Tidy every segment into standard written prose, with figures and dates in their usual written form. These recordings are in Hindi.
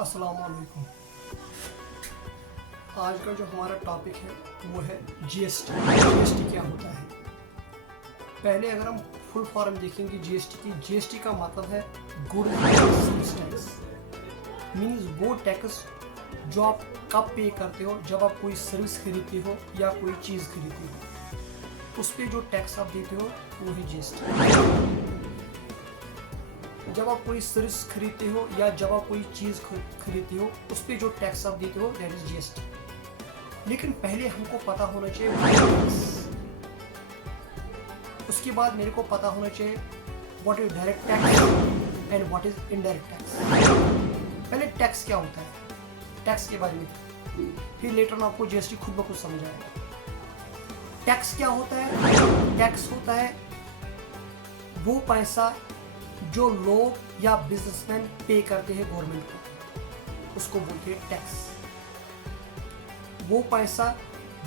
अस्सलाम वालेकुम। आज का जो हमारा टॉपिक है वो है जीएसटी। जीएसटी क्या होता है? पहले अगर हम फुल फॉर्म देखेंगे जीएसटी की, जीएसटी का मतलब है गुड सर्विस टैक्स। मीन्स वो टैक्स जो आप कब पे करते हो, जब आप कोई सर्विस खरीदते हो या कोई चीज़ खरीदते हो, उस पर जो टैक्स आप देते हो वो है जीएसटी। जब आप कोई सर्विस खरीदते हो या जब आप कोई चीज़ खरीदते हो, उस पर जो टैक्स आप देते हो दैट इज जीएसटी। लेकिन पहले हमको पता होना चाहिए टैक्स, उसके बाद मेरे को पता होना चाहिए what is direct tax and what is indirect tax. पहले टैक्स क्या होता है, टैक्स के बारे में, फिर लेटर आपको जीएसटी खुद ब खुद समझ आएगा। टैक्स क्या होता है? टैक्स होता है वो पैसा जो लोग या बिजनेसमैन पे करते हैं गवर्नमेंट को, उसको बोलते हैं टैक्स। वो पैसा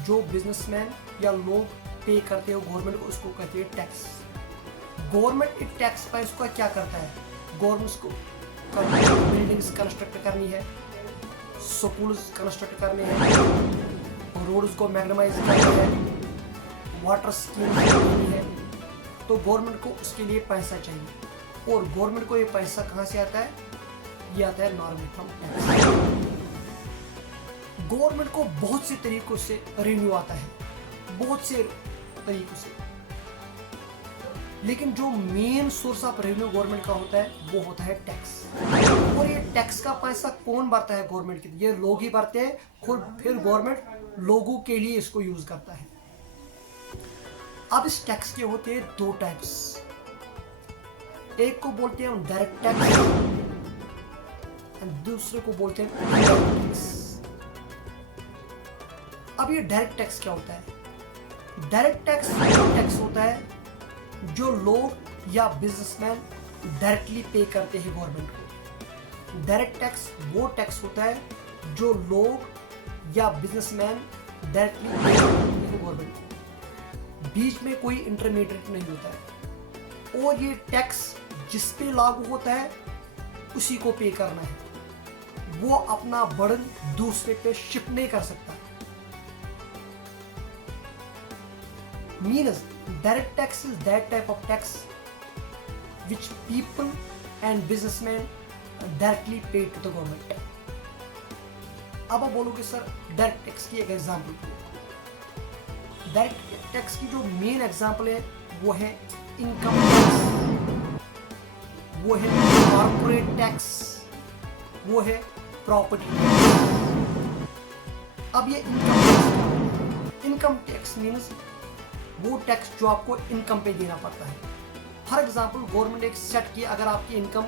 जो बिजनेसमैन या लोग पे करते हो गवर्नमेंट को, उसको कहते हैं टैक्स। गवर्नमेंट इस टैक्स पैसे का क्या करता है? गवर्नमेंट को बिल्डिंग्स कंस्ट्रक्ट करनी है, स्कूल्स कंस्ट्रक्ट करने हैं, रोड्स को मैग्नेमाइज करना है, वाटर स्कीम करनी है, तो गवर्नमेंट को उसके लिए पैसा चाहिए। और गवर्नमेंट को ये पैसा कहाँ से आता है? ये आता है नॉर्मल फ्रॉम टैक्स। गवर्नमेंट को बहुत से तरीकों से रेवेन्यू आता है, बहुत से तरीकों से, लेकिन जो main source of revenue government का होता है वो होता है टैक्स। और ये टैक्स का पैसा कौन भरता है गवर्नमेंट के लिए? ये लोग ही भरते हैं, फिर गवर्नमेंट लोगों के लिए इसको यूज करता है। अब इस टैक्स के होते हैं दो टाइप्स, एक को बोलते हैं हम डायरेक्ट टैक्स और दूसरे को बोलते हैं इनडायरेक्ट टैक्स। अब ये डायरेक्ट टैक्स क्या होता है? डायरेक्ट टैक्स वो टैक्स होता है जो लोग या बिजनेसमैन डायरेक्टली पे करते हैं गवर्नमेंट को। डायरेक्ट टैक्स वो टैक्स होता है जो लोग या बिजनेसमैन डायरेक्टली पे करते हैं गवर्नमेंट को, बीच में कोई इंटरमीडिएट नहीं होता है। और ये टैक्स जिस पे लागू होता है उसी को पे करना है, वो अपना बर्डन दूसरे पे शिफ्ट नहीं कर सकता। Means direct tax is that type of tax which people and businessman directly pay to the government. अब आप बोलोगे सर डायरेक्ट टैक्स की एक एग्जांपल। डायरेक्ट टैक्स की जो मेन एग्जांपल है वो है इनकम टैक्स, वो है कॉर्पोरेट टैक्स, वो है प्रॉपर्टी टैक्स। अब ये इनकम टैक्स मीन्स वो टैक्स जो आपको इनकम पे देना पड़ता है। फॉर एग्जांपल गवर्नमेंट एक सेट की, अगर आपकी इनकम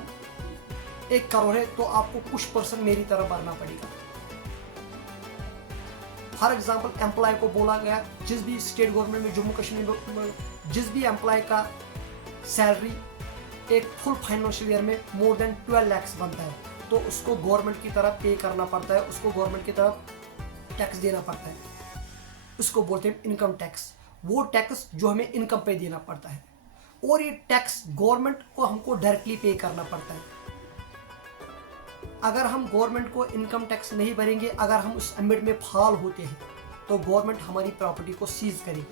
1 करोड़ है तो आपको कुछ % मेरी तरफ भरना पड़ेगा। फॉर एग्जांपल एम्प्लॉय को बोला गया, जिस भी स्टेट गवर्नमेंट में, जम्मू कश्मीर में, जिस भी एम्प्लॉय का सैलरी एक फुल फाइनेंशियल ईयर में मोर देन 12 लाख बनता है, तो उसको गवर्नमेंट की तरफ पे करना पड़ता है, उसको गवर्नमेंट की तरफ टैक्स देना पड़ता है। उसको बोलते हैं इनकम टैक्स, वो टैक्स जो हमें इनकम पे देना पड़ता है। और ये टैक्स गवर्नमेंट को हमको डायरेक्टली पे करना पड़ता है। अगर हम गवर्नमेंट को इनकम टैक्स नहीं भरेंगे, अगर हम उस एम्बिट में फाल होते हैं, तो गवर्नमेंट हमारी प्रॉपर्टी को सीज करेगी।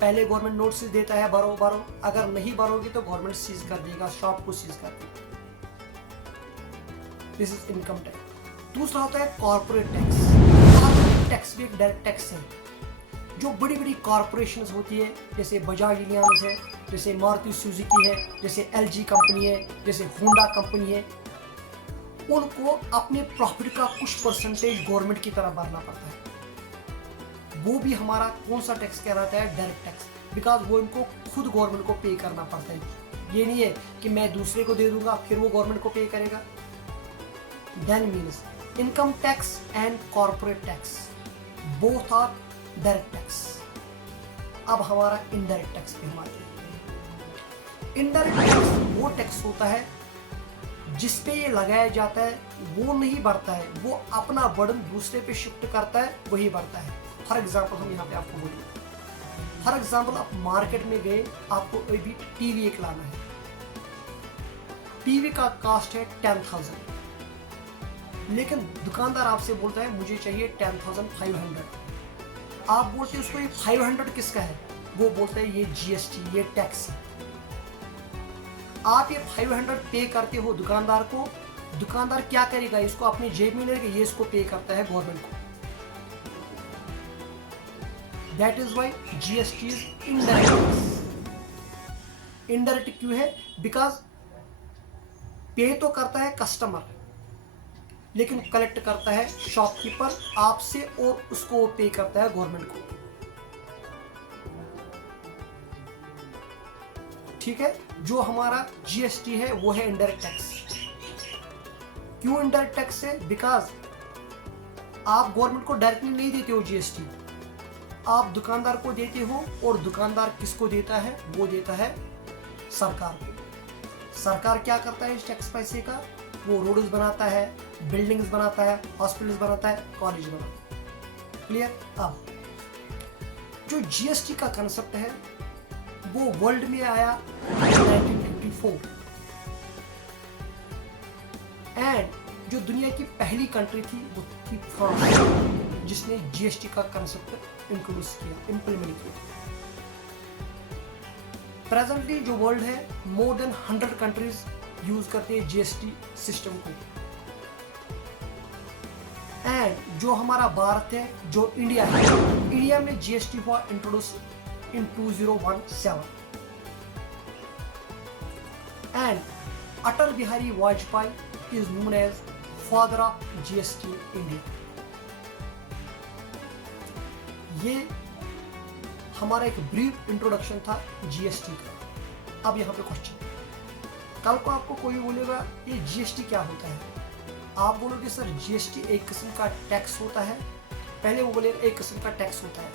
पहले गवर्नमेंट नोटिस देता है भरो भरो, अगर नहीं भरोगे तो गवर्नमेंट सीज कर देगा, शॉप को सीज कर देगा। This is income tax. दूसरा होता है कॉर्पोरेट टैक्स। कॉर्पोरेट टैक्स भी एक डायरेक्ट टैक्स है। जो बड़ी बड़ी कॉर्पोरेशंस होती है, जैसे बजाज एलियांस है, जैसे मारुति सुजुकी है, जैसे एलजी कंपनी है, जैसे होंडा कंपनी है, उनको अपने प्रॉफिट का कुछ % गवर्नमेंट की तरफ भरना पड़ता है। वो भी हमारा कौन सा टैक्स कहलाता है? डायरेक्ट टैक्स, बिकॉज वो इनको खुद गवर्नमेंट को पे करना पड़ता है। ये नहीं है कि मैं दूसरे को दे दूंगा फिर वो गवर्नमेंट को पे करेगा। Then means income tax and corporate tax both are direct tax. अब हमारा इनडायरेक्ट टैक्स पे हम आते हैं। इनडायरेक्ट टैक्स वो टैक्स होता है जिस पे ये लगाया जाता है, वो नहीं बढ़ता है, वो अपना बर्डन दूसरे पे शिफ्ट करता है, वही बढ़ता है। फॉर एग्जाम्पल हम यहाँ पे आपको बोलेंगे, फॉर एग्जाम्पल आप मार्केट में गए, आपको अभी टीवी एक लाना है, टीवी का कॉस्ट है 10,000। लेकिन दुकानदार आपसे बोलता है मुझे चाहिए 10,500। आप बोलते हैं उसको ये 500 किसका है? वो बोलते हैं ये GST, ये टैक्स है। आप ये 500 पे करते हो दुकानदार को, दुकानदार क्या करेगा? इसको अपनी जेब में लेगा, ये इसको पे करता है गवर्नमेंट को। That is why GST is indirect. Indirect क्यों है? बिकॉज पे तो करता है कस्टमर, लेकिन कलेक्ट करता है शॉपकीपर आपसे और उसको पे करता है गवर्नमेंट को। ठीक है, जो हमारा GST है वो है इनडायरेक्ट टैक्स। क्यों इनडायरेक्ट टैक्स है? बिकॉज आप गवर्नमेंट को डायरेक्टली नहीं देते हो GST, आप दुकानदार को देते हो, और दुकानदार किसको देता है? वो देता है सरकार को। सरकार क्या करता है इस टैक्स पैसे का? वो रोड्स बनाता है, बिल्डिंग्स बनाता है, हॉस्पिटल्स बनाता है, कॉलेज बनाता है। क्लियर? अब जो GST का कंसेप्ट है वो वर्ल्ड में आया 1954, एंड जो दुनिया की पहली कंट्री थी वो थी फ्रांस, जिसने GST का कंसेप्ट इंट्रोड्यूस किया, इंप्लीमेंट किया। प्रेजेंटली जो वर्ल्ड है, मोर देन 100 कंट्रीज यूज करते हैं GST सिस्टम को। एंड जो हमारा भारत है, जो इंडिया है, इंडिया में GST हुआ introduce in 2017, and Atal Bihari Vajpayee is known as father of GST India। ये हमारा एक ब्रीफ इंट्रोडक्शन था GST का। अब यहाँ पे क्वेश्चन, कल को आपको कोई बोलेगा ये GST क्या होता है? आप बोलोगे सर GST एक किस्म का टैक्स होता है। पहले वो बोलेगा एक किस्म का टैक्स होता है,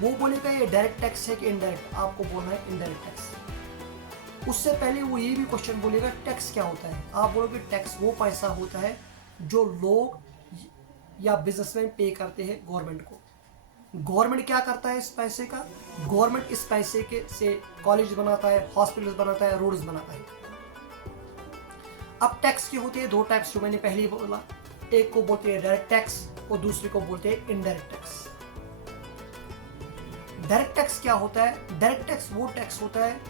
वो बोलेगा ये डायरेक्ट टैक्स है कि इनडायरेक्ट? आपको बोलना है इनडायरेक्ट टैक्स। उससे पहले वो ये भी क्वेश्चन बोलेगा टैक्स क्या होता है? आप बोलोगे टैक्स वो पैसा होता है जो लोग या बिजनेसमैन पे करते हैं गवर्नमेंट को। गवर्नमेंट क्या करता है इस पैसे का? गवर्नमेंट इस पैसे के से कॉलेज बनाता है, हॉस्पिटल्स बनाता है, रोड्स बनाता है। अब टैक्स के होते हैं दो टाइप्स, जो मैंने पहले ही बोला। एक को बोलते हैं डायरेक्ट टैक्स और दूसरे को बोलते हैं इनडायरेक्ट टैक्स। डायरेक्ट टैक्स क्या होता है? डायरेक्ट टैक्स वो टैक्स होता है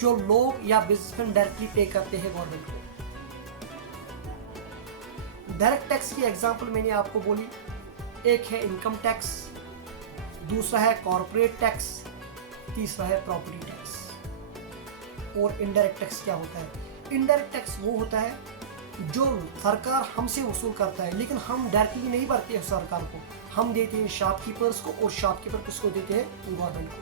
जो लोग या बिजनेसमैन डायरेक्टली पे करते हैं गवर्नमेंट को। डायरेक्ट टैक्स की एग्जांपल मैंने आपको बोली, एक है इनकम टैक्स, दूसरा है कॉर्पोरेट टैक्स, तीसरा है प्रॉपर्टी टैक्स। और इनडायरेक्ट टैक्स क्या होता है? इनडायरेक्ट टैक्स वो होता है जो सरकार हमसे वसूल करता है, लेकिन हम डायरेक्टली नहीं भरते हैं सरकार को, हम देते हैं शॉपकीपर्स को, और शॉपकीपर किसको देते हैं? गवर्नमेंट को।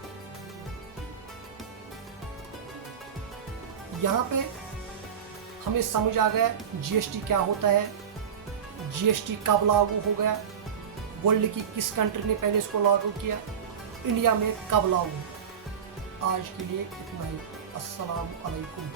यहाँ पे हमें समझ आ गया GST क्या होता है, GST कब लागू हो गया, वर्ल्ड की किस कंट्री ने पहले इसको लागू किया, इंडिया में कब लागू। आज के लिए इतना ही। अस्सलाम वालेकुम।